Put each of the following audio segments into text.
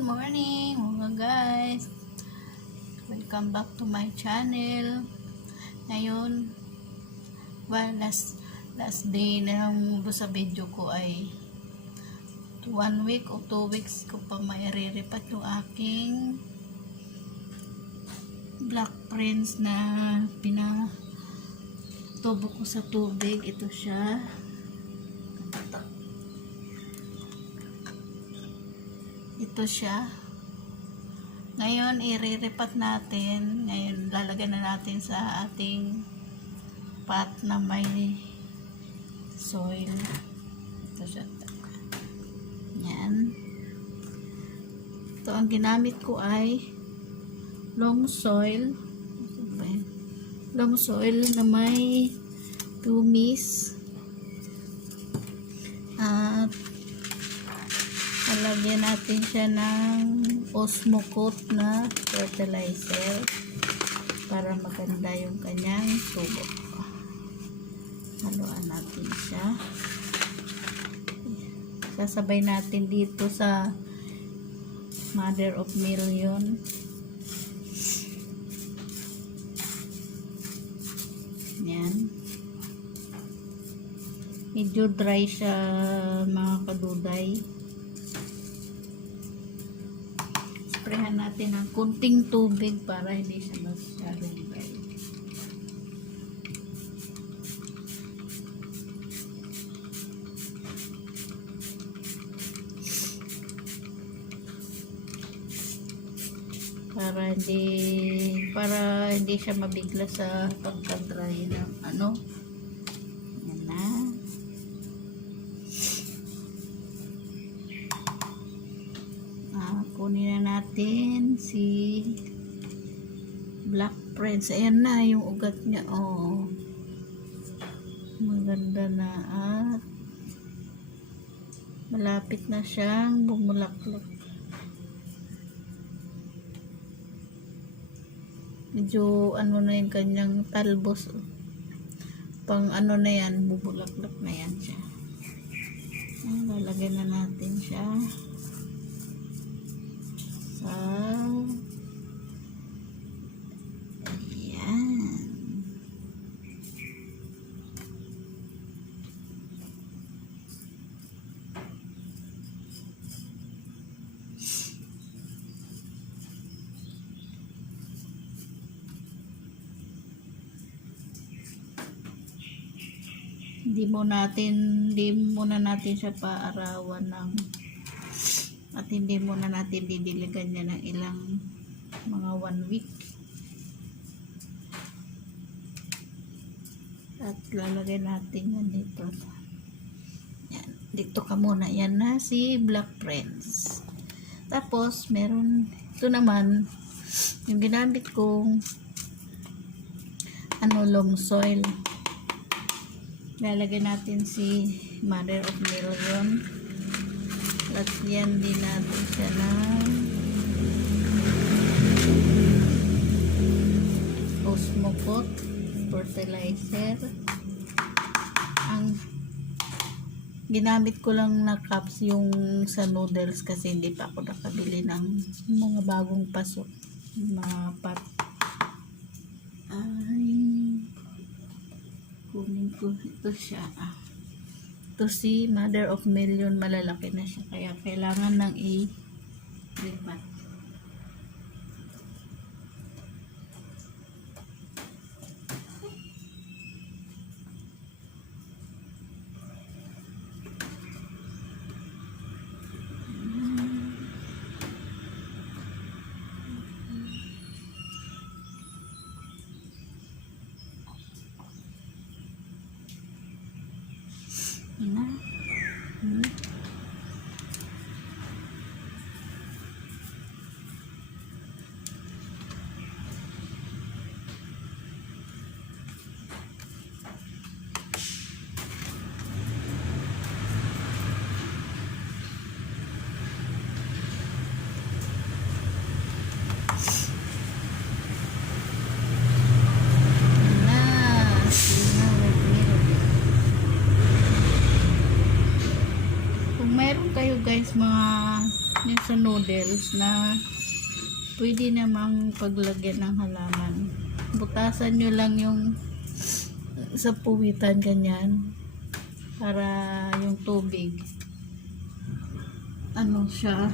Good morning mga guys, welcome back to my channel. Ngayon, last day na sa video ko ay 1 week o 2 weeks ko pa mairiripat yung aking black prints na pinatubo ko sa tubig. Ito siya. Ito siya. Ngayon, iriripat natin. Ngayon, lalagyan na natin sa ating pot na may soil. Ito siya. Yan. Ito, ang ginamit ko ay long soil. Long soil na may pumice. At lalagyan natin siya ng Osmocote na fertilizer para maganda yung kanyang tubo. Haluan natin siya. Sasabay natin dito sa mother of million. Yan. Medyo dry siya mga kaduday. Sprayan natin ng kunting tubig para hindi siya masyadong dry. Para hindi siya mabigla sa pagka-dry ng ano. Yan na. Kunin na natin si Black Prince. Ayan na yung ugat niya. Oh, maganda na at malapit na siyang bumulaklak. Medyo ano na yung kanyang talbos. Pang ano na yan, bubulaklak na yan siya. Lalagyan na natin siya sa ayan. Hindi muna natin siya paarawan ng at hindi muna natin didiligan niya ng ilang mga 1 week. At lalagay natin yan dito. Yan. Dito ka muna. Yan na si Black Prince. Tapos, ito naman, yung ginamit kong long soil. Lalagay natin si Mother of Million. Lagyan din natin siya ng Osmocote fertilizer. Ang ginamit ko lang na cups yung sa noodles kasi hindi pa ako nakabili ng mga bagong pasok na pot. Ay, kunin ko ito siya. Ito si Mother of Million, malalaki na siya kaya kailangan nang i-lipat. Na. guys mga Yung sa noodles na pwede namang paglagyan ng halaman. Butasan nyo lang yung sa puwitan ganyan para yung tubig ano siya,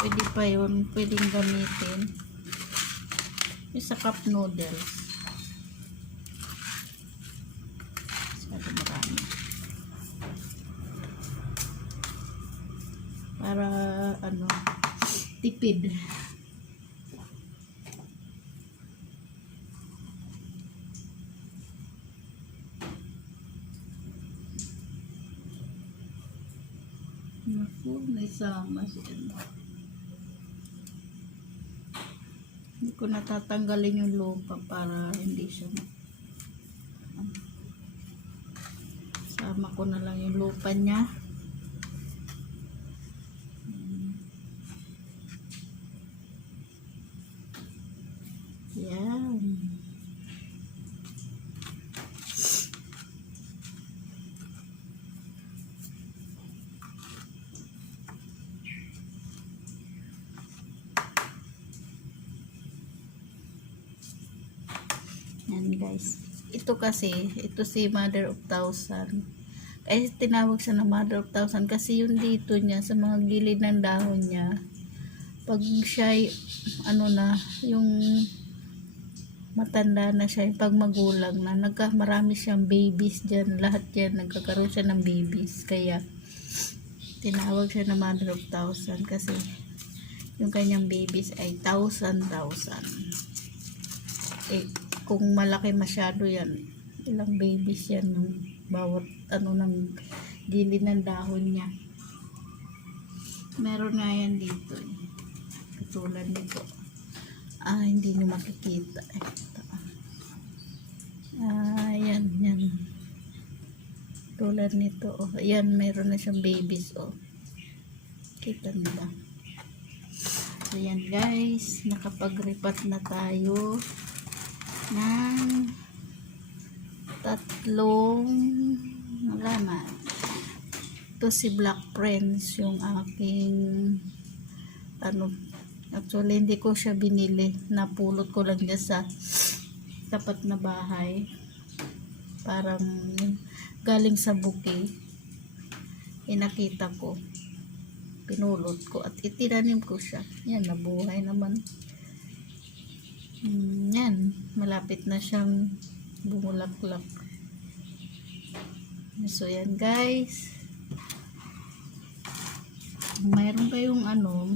pwede pa yun, pwedeng gamitin yung sa cup noodles. Masyado marami para ano, tipid. Naku, may sama siya. Hindi ko natatanggalin yung lupa para hindi siya sama ko na lang yung lupa niya. Yan. Yan guys. Ito kasi, ito si Mother of Thousand. Ay tinawag siya na Mother of Thousand kasi yung dito niya, sa mga gilid ng dahon niya, pag siya ano na, yung matanda na siya, pag magulang na, marami siyang babies dyan, lahat dyan, nagkakaroon siya ng babies, kaya tinawag siya na Mother of Thousand kasi yung kanyang babies ay thousand. Eh, kung malaki masyado yan, ilang babies yan ng bawat ano ng gilid ng dahon niya. Meron nga yan dito eh. Katulad nito. Hindi nyo makikita. Ito. Yan. Tulad nito. Oh. Ayan, meron na siyang babies. Oh. Kita nyo ba? So, yan guys. Nakapag-repat na tayo ng 3 halaman. Ito si Black Prince, yung aking ano, actually hindi ko siya binili, napulot ko lang dyan sa tapat na bahay, parang galing sa bouquet, nakita ko, pinulot ko at itinanim ko siya. Yan, nabuhay naman. Yan, malapit na siyang bumulaklak. So yan guys, mayroon kayong ano,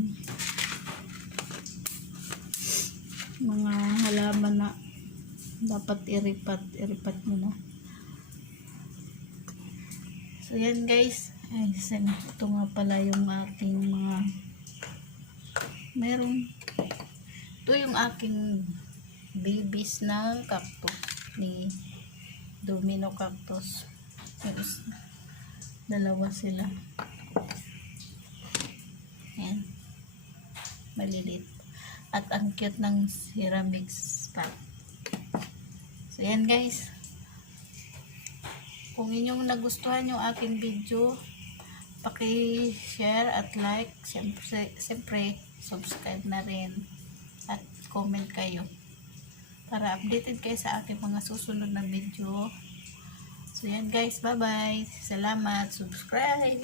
mga halaman na dapat iripat nyo na. So yan guys, ito nga pala yung aking mga ito yung aking babies ng cactus ni Domino Cactus. Dalawa sila. Yan. Malilit. At ang cute ng ceramic pot. So yan guys. Kung inyong nagustuhan yung aking video, paki-share at like. Siyempre subscribe na rin. At comment kayo para updated kayo sa aking mga susunod na video. So yan guys, bye bye, salamat, subscribe.